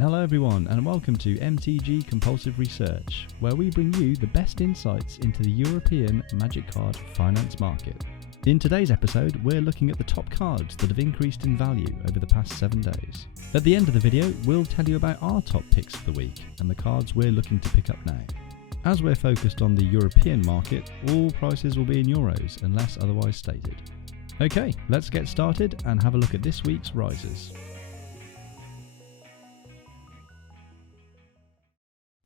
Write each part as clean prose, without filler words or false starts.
Hello everyone and welcome to MTG Compulsive Research, where we bring you the best insights into the European Magic card finance market. In today's episode, we're looking at the top cards that have increased in value over the past 7 days. At the end of the video, we'll tell you about our top picks for the week and the cards we're looking to pick up now. As we're focused on the European market, all prices will be in euros unless otherwise stated. Okay, let's get started and have a look at this week's risers.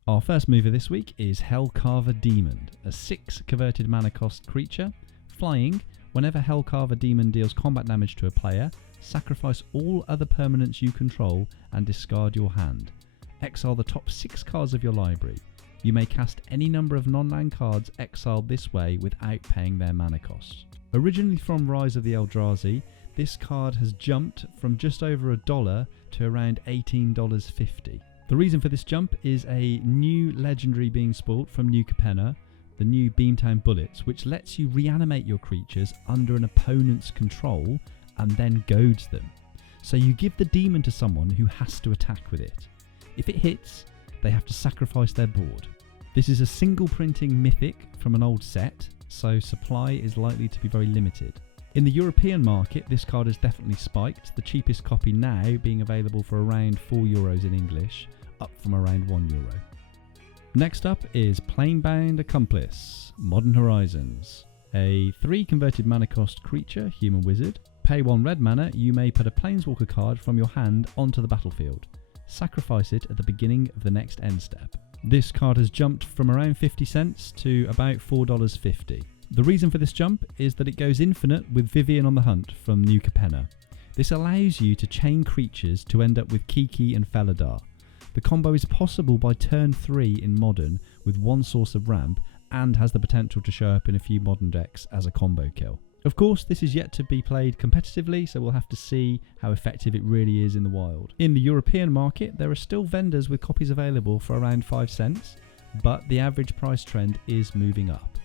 Our first mover this week is Carver Demon, a 6 converted mana cost creature. Flying, whenever Carver Demon deals combat damage to a player, sacrifice all other permanents you control and discard your hand. Exile the top 6 cards of your library. You may cast any number of non-land cards exiled this way without paying their mana cost. Originally from Rise of the Eldrazi, this card has jumped from just over $1 to around $18.50. The reason for this jump is a new legendary being spawned from New Capenna, the new Beamtown Bullets, which lets you reanimate your creatures under an opponent's control and then goads them. So you give the demon to someone who has to attack with it. If it hits, they have to sacrifice their board. This is a single printing mythic from an old set, so supply is likely to be very limited. In the European market, this card has definitely spiked, the cheapest copy now being available for around €4 in English, up from around €1. Next up is Planebound Accomplice, Modern Horizons. A 3 converted mana cost creature, human wizard. Pay 1 red mana, you may put a Planeswalker card from your hand onto the battlefield. Sacrifice it at the beginning of the next end step. This card has jumped from around 50 cents to about $4.50. The reason for this jump is that it goes infinite with Vivian on the Hunt from New Capenna. This allows you to chain creatures to end up with Kiki and Felidar. The combo is possible by turn 3 in Modern with 1 source of ramp and has the potential to show up in a few Modern decks as a combo kill. Of course, this is yet to be played competitively, so we'll have to see how effective it really is in the wild. In the European market, there are still vendors with copies available for around 5 cents, but the average price trend is moving up.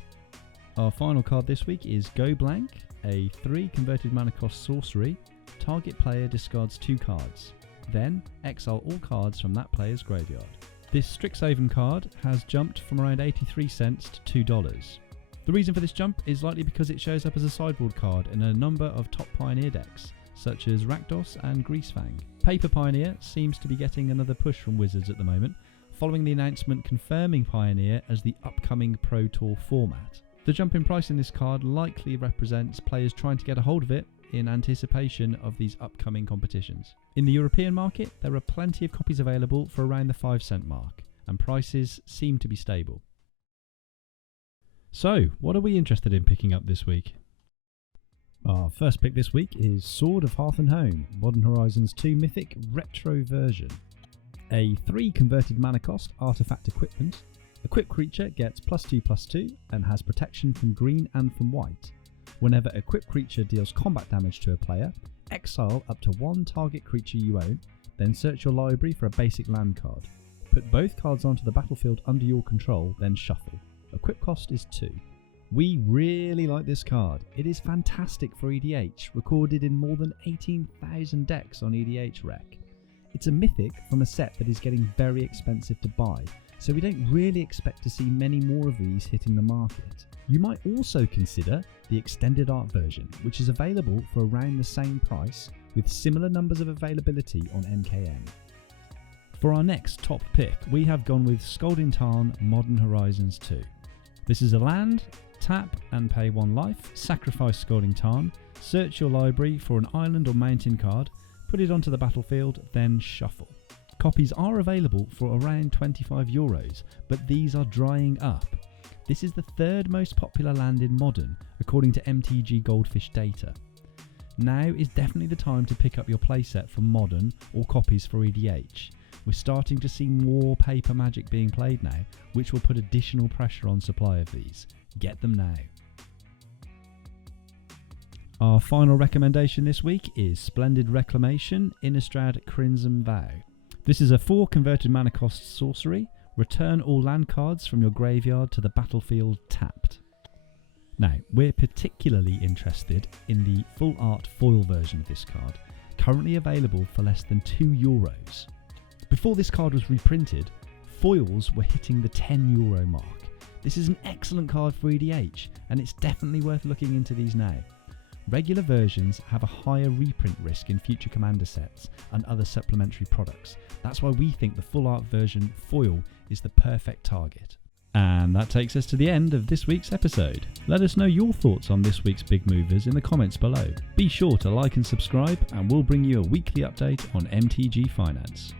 Our final card this week is Go Blank, a 3 converted mana cost sorcery. Target player discards 2 cards. Then exile all cards from that player's graveyard. This Strixhaven card has jumped from around 83 cents to $2. The reason for this jump is likely because it shows up as a sideboard card in a number of top Pioneer decks, such as Rakdos and Greasefang. Paper Pioneer seems to be getting another push from Wizards at the moment, following the announcement confirming Pioneer as the upcoming Pro Tour format. The jump in price in this card likely represents players trying to get a hold of it in anticipation of these upcoming competitions. In the European market, there are plenty of copies available for around the 5 cent mark, and prices seem to be stable. So, what are we interested in picking up this week? Our first pick this week is Sword of Hearth and Home, Modern Horizons 2 Mythic Retro version. A 3 converted mana cost artifact equipment. Equipped creature gets +2/+2 and has protection from green and from white. Whenever equipped creature deals combat damage to a player, exile up to 1 target creature you own, then search your library for a basic land card. Put both cards onto the battlefield under your control, then shuffle. Equip cost is 2. We really like this card. It is fantastic for EDH, recorded in more than 18,000 decks on EDH Rec. It's a mythic from a set that is getting very expensive to buy, so we don't really expect to see many more of these hitting the market. You might also consider the extended art version, which is available for around the same price with similar numbers of availability on MKM. For our next top pick, we have gone with Scalding Tarn Modern Horizons 2. This is a land, tap and pay 1 life, sacrifice Scalding Tarn, search your library for an island or mountain card, put it onto the battlefield, then shuffle. Copies are available for around €25, but these are drying up. This is the 3rd most popular land in Modern, according to MTG Goldfish data. Now is definitely the time to pick up your playset from Modern or copies for EDH. We're starting to see more paper Magic being played now, which will put additional pressure on supply of these. Get them now. Our final recommendation this week is Splendid Reclamation, Innistrad Crimson Vow. This is a 4 converted mana cost sorcery. Return all land cards from your graveyard to the battlefield tapped. Now, we're particularly interested in the full art foil version of this card, currently available for less than €2. Before this card was reprinted, foils were hitting the €10 mark. This is an excellent card for EDH, and it's definitely worth looking into these now. Regular versions have a higher reprint risk in future commander sets and other supplementary products. That's why we think the full art version foil is the perfect target. And that takes us to the end of this week's episode. Let us know your thoughts on this week's big movers in the comments below. Be sure to like and subscribe, and we'll bring you a weekly update on MTG Finance.